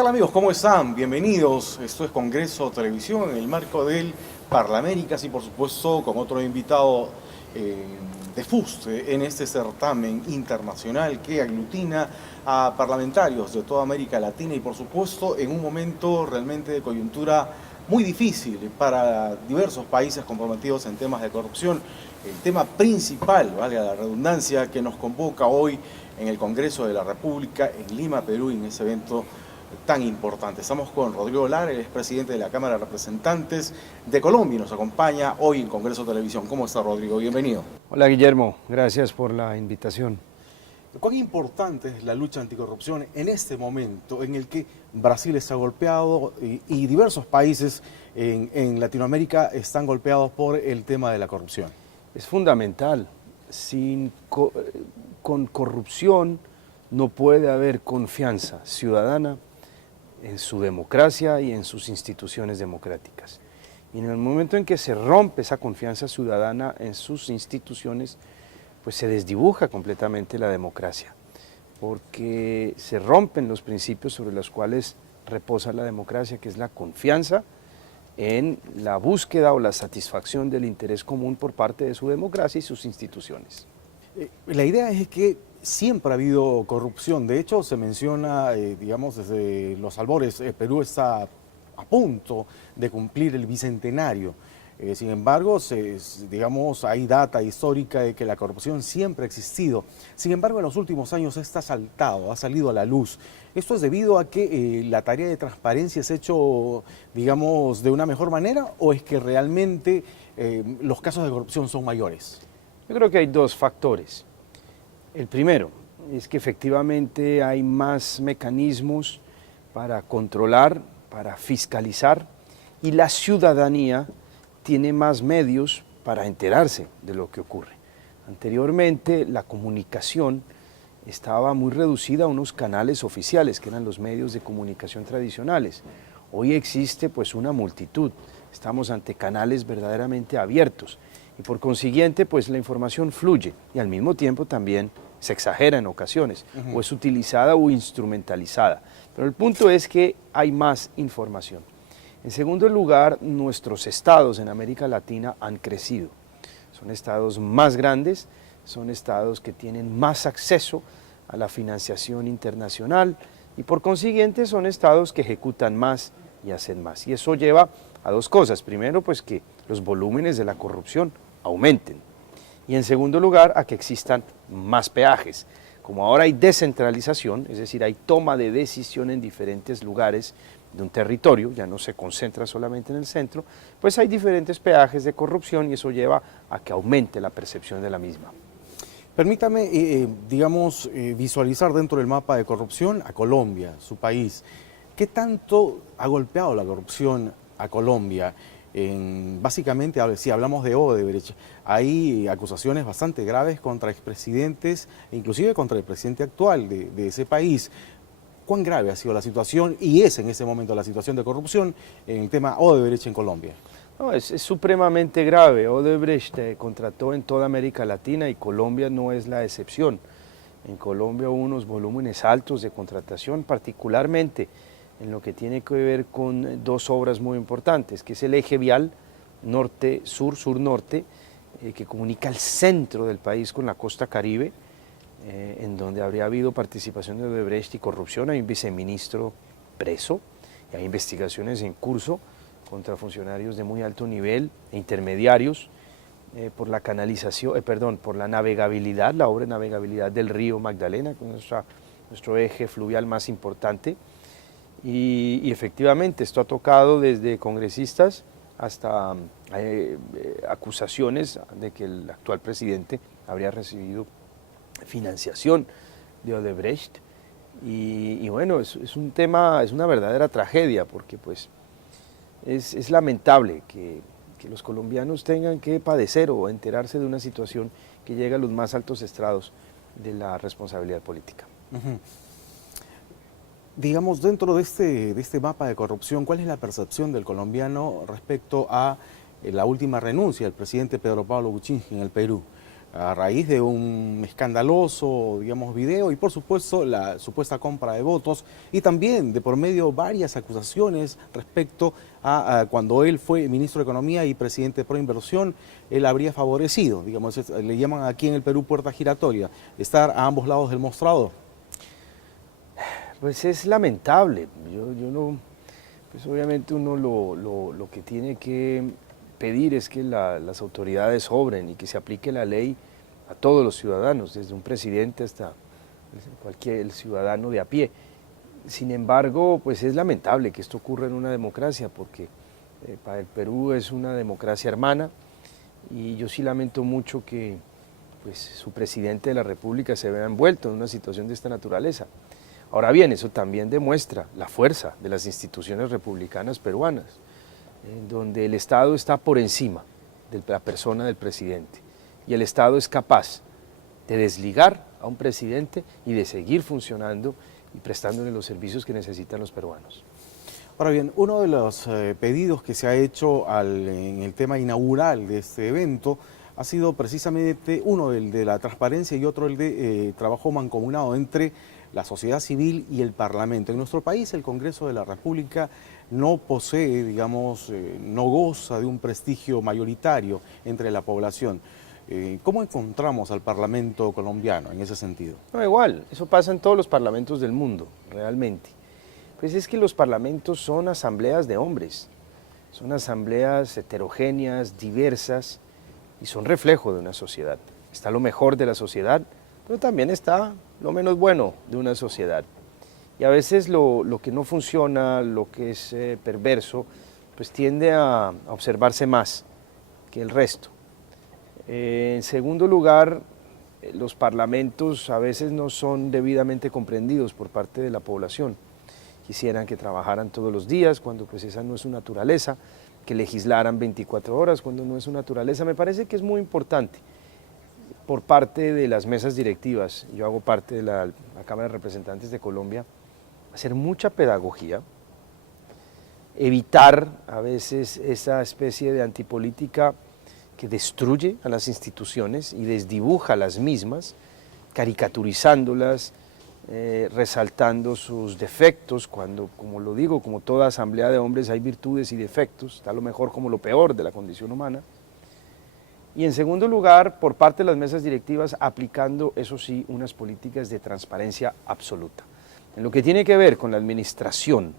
tal amigos? ¿Cómo están? Bienvenidos. Esto es Congreso Televisión en el marco del Parlaméricas y por supuesto con otro invitado de fuste en este certamen internacional que aglutina a parlamentarios de toda América Latina y por supuesto en un momento realmente de coyuntura muy difícil para diversos países comprometidos en temas de corrupción. El tema principal, valga la redundancia, que nos convoca hoy en el Congreso de la República en Lima, Perú, en ese evento tan importante. Estamos con Rodrigo Lara, el expresidente de la Cámara de Representantes de Colombia y nos acompaña hoy en Congreso Televisión. ¿Cómo está, Rodrigo? Bienvenido. Hola, Guillermo. Gracias por la invitación. ¿Cuán importante es la lucha anticorrupción en este momento en el que Brasil está golpeado y diversos países en Latinoamérica están golpeados por el tema de la corrupción? Es fundamental. Con corrupción no puede haber confianza ciudadana en su democracia y en sus instituciones democráticas. Y en el momento en que se rompe esa confianza ciudadana en sus instituciones, pues se desdibuja completamente la democracia, porque se rompen los principios sobre los cuales reposa la democracia, que es la confianza en la búsqueda o la satisfacción del interés común por parte de su democracia y sus instituciones. La idea es que siempre ha habido corrupción. De hecho, se menciona, digamos, desde los albores, Perú está a punto de cumplir el bicentenario. Sin embargo, digamos, hay data histórica de que la corrupción siempre ha existido. Sin embargo, en los últimos años esta ha saltado, ha salido a la luz. ¿Esto es debido a que la tarea de transparencia se ha hecho, digamos, de una mejor manera o es que realmente los casos de corrupción son mayores? Yo creo que hay dos factores. El primero es que efectivamente hay más mecanismos para controlar, para fiscalizar, y la ciudadanía tiene más medios para enterarse de lo que ocurre. Anteriormente la comunicación estaba muy reducida a unos canales oficiales, que eran los medios de comunicación tradicionales. Hoy existe pues una multitud, estamos ante canales verdaderamente abiertos y por consiguiente pues la información fluye y al mismo tiempo también se exagera en ocasiones, o es utilizada o instrumentalizada. Pero el punto es que hay más información. En segundo lugar, nuestros estados en América Latina han crecido. Son estados más grandes, son estados que tienen más acceso a la financiación internacional y por consiguiente son estados que ejecutan más y hacen más. Y eso lleva a dos cosas. Primero, pues que los volúmenes de la corrupción aumenten. Y en segundo lugar, a que existan más peajes. Como ahora hay descentralización, es decir, hay toma de decisión en diferentes lugares de un territorio, ya no se concentra solamente en el centro, pues hay diferentes peajes de corrupción y eso lleva a que aumente la percepción de la misma. Permítame, digamos, visualizar dentro del mapa de corrupción a Colombia, su país. ¿Qué tanto ha golpeado la corrupción a Colombia? Básicamente, si hablamos de Odebrecht, hay acusaciones bastante graves contra expresidentes, inclusive contra el presidente actual de ese país. ¿Cuán grave ha sido la situación y es en ese momento la situación de corrupción en el tema Odebrecht en Colombia? No, es supremamente grave. Odebrecht contrató en toda América Latina y Colombia no es la excepción. En Colombia hubo unos volúmenes altos de contratación, particularmente en lo que tiene que ver con dos obras muy importantes, que es el eje vial norte-sur, sur-norte, que comunica el centro del país con la costa caribe, en donde habría habido participación de Odebrecht y corrupción. Hay un viceministro preso y hay investigaciones en curso contra funcionarios de muy alto nivel e intermediarios por la canalización, por la navegabilidad, la obra de navegabilidad del río Magdalena, que es nuestro eje fluvial más importante. Y efectivamente esto ha tocado desde congresistas hasta acusaciones de que el actual presidente habría recibido financiación de Odebrecht y bueno, es un tema, es una verdadera tragedia porque pues es lamentable que los colombianos tengan que padecer o enterarse de una situación que llega a los más altos estrados de la responsabilidad política. Digamos, dentro de este mapa de corrupción, ¿cuál es la percepción del colombiano respecto a la última renuncia del presidente Pedro Pablo Kuczynski en el Perú? a raíz de un escandaloso, digamos, video y por supuesto la supuesta compra de votos y también de por medio varias acusaciones respecto a cuando él fue ministro de Economía y presidente de Proinversión, él habría favorecido, digamos, le llaman aquí en el Perú puerta giratoria, estar a ambos lados del mostrador. Pues es lamentable, yo no, pues obviamente uno lo que tiene que pedir es que las autoridades obren y que se aplique la ley a todos los ciudadanos, desde un presidente hasta cualquier ciudadano de a pie. Sin embargo, pues es lamentable que esto ocurra en una democracia, porque para el Perú es una democracia hermana y yo sí lamento mucho que pues, su presidente de la República se vea envuelto en una situación de esta naturaleza. Ahora bien, eso también demuestra la fuerza de las instituciones republicanas peruanas, en donde el Estado está por encima de la persona del presidente y el Estado es capaz de desligar a un presidente y de seguir funcionando y prestándole los servicios que necesitan los peruanos. Ahora bien, uno de los pedidos que se ha hecho en el tema inaugural de este evento ha sido precisamente uno el de la transparencia y otro el de trabajo mancomunado entre la sociedad civil y el Parlamento. En nuestro país el Congreso de la República no posee, digamos, no goza de un prestigio mayoritario entre la población. ¿Cómo encontramos al Parlamento colombiano en ese sentido? No, igual, eso pasa en todos los parlamentos del mundo, realmente. Pues es que los parlamentos son asambleas de hombres, son asambleas heterogéneas, diversas y son reflejo de una sociedad. Está lo mejor de la sociedad, pero también está lo menos bueno de una sociedad. Y a veces lo que no funciona, lo que es perverso, pues tiende a observarse más que el resto. En segundo lugar, los parlamentos a veces no son debidamente comprendidos por parte de la población. Quisieran que trabajaran todos los días cuando pues esa no es su naturaleza, que legislaran 24 horas cuando no es su naturaleza. Me parece que es muy importante por parte de las mesas directivas, yo hago parte de la Cámara de Representantes de Colombia, hacer mucha pedagogía, evitar a veces esa especie de antipolítica que destruye a las instituciones y desdibuja a las mismas, caricaturizándolas, resaltando sus defectos, cuando, como lo digo, como toda asamblea de hombres hay virtudes y defectos, está lo mejor como lo peor de la condición humana. Y en segundo lugar, por parte de las mesas directivas, aplicando, eso sí, unas políticas de transparencia absoluta. En lo que tiene que ver con la administración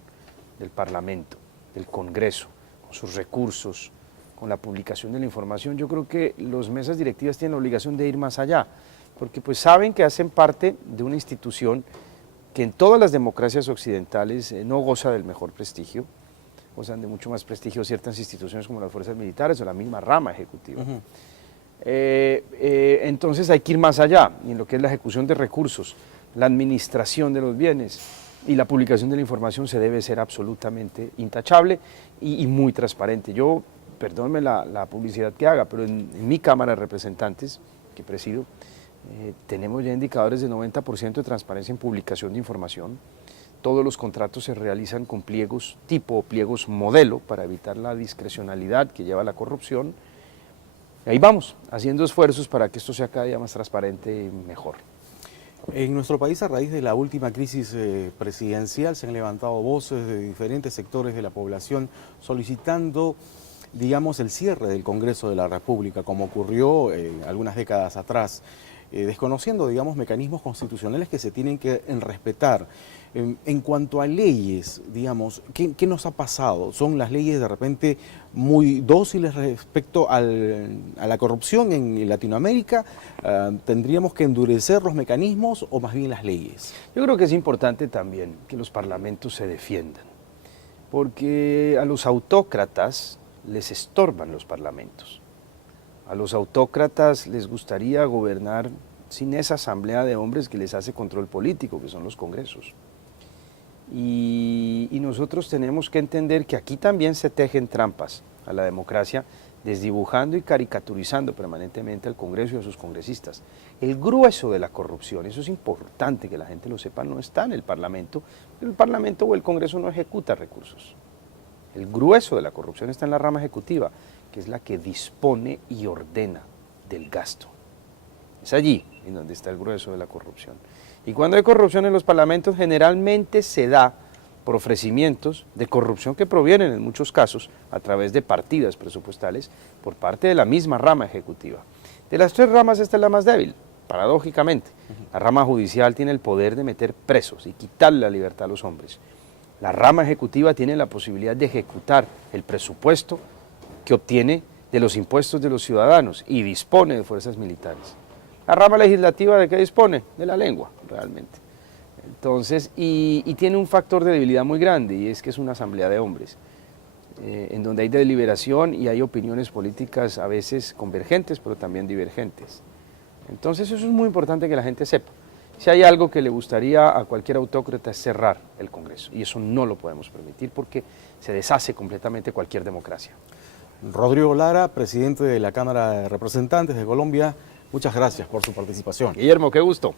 del Parlamento, del Congreso, con sus recursos, con la publicación de la información, yo creo que las mesas directivas tienen la obligación de ir más allá, porque pues saben que hacen parte de una institución que en todas las democracias occidentales no goza del mejor prestigio, gozan de mucho más prestigio ciertas instituciones como las fuerzas militares o la misma rama ejecutiva. Entonces hay que ir más allá, y en lo que es la ejecución de recursos, la administración de los bienes y la publicación de la información se debe ser absolutamente intachable y muy transparente. Yo, perdónenme la publicidad que haga, pero en mi Cámara de Representantes, que presido, tenemos ya indicadores de 90% de transparencia en publicación de información. Todos los contratos se realizan con pliegos tipo, pliegos modelo, para evitar la discrecionalidad que lleva a la corrupción. Ahí vamos, haciendo esfuerzos para que esto sea cada día más transparente y mejor. En nuestro país, a raíz de la última crisis presidencial, se han levantado voces de diferentes sectores de la población solicitando, digamos, el cierre del Congreso de la República, como ocurrió algunas décadas atrás, desconociendo, digamos, mecanismos constitucionales que se tienen que respetar. En cuanto a leyes, digamos, ¿qué nos ha pasado? ¿Son las leyes de repente muy dóciles respecto a la corrupción en Latinoamérica? ¿Tendríamos que endurecer los mecanismos o más bien las leyes? Yo creo que es importante también que los parlamentos se defiendan, porque a los autócratas les estorban los parlamentos. A los autócratas les gustaría gobernar sin esa asamblea de hombres que les hace control político, que son los congresos. Y nosotros tenemos que entender que aquí también se tejen trampas a la democracia, desdibujando y caricaturizando permanentemente al Congreso y a sus congresistas. El grueso de la corrupción, eso es importante que la gente lo sepa, no está en el Parlamento o el Congreso no ejecuta recursos. El grueso de la corrupción está en la rama ejecutiva, que es la que dispone y ordena del gasto. Es allí en donde está el grueso de la corrupción. Y cuando hay corrupción en los parlamentos, generalmente se da por ofrecimientos de corrupción que provienen en muchos casos a través de partidas presupuestales por parte de la misma rama ejecutiva. De las tres ramas esta es la más débil, paradójicamente. La rama judicial tiene el poder de meter presos y quitarle la libertad a los hombres. La rama ejecutiva tiene la posibilidad de ejecutar el presupuesto que obtiene de los impuestos de los ciudadanos y dispone de fuerzas militares. La rama legislativa, ¿de qué dispone? De la lengua, realmente. Entonces, y tiene un factor de debilidad muy grande, y es que es una asamblea de hombres, en donde hay deliberación y hay opiniones políticas a veces convergentes, pero también divergentes. Entonces, eso es muy importante que la gente sepa. Si hay algo que le gustaría a cualquier autócrata es cerrar el Congreso, y eso no lo podemos permitir porque se deshace completamente cualquier democracia. Rodrigo Lara, presidente de la Cámara de Representantes de Colombia, muchas gracias por su participación. Guillermo, qué gusto.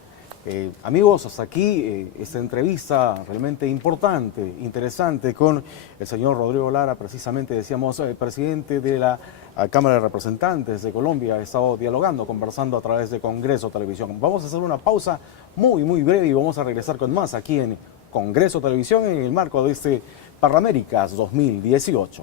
Amigos, hasta aquí esta entrevista realmente importante, interesante con el señor Rodrigo Lara, precisamente decíamos, presidente de la Cámara de Representantes de Colombia. Ha estado dialogando, conversando a través de Congreso Televisión. Vamos a hacer una pausa muy breve y vamos a regresar con más aquí en Congreso Televisión en el marco de este Parlaméricas 2018.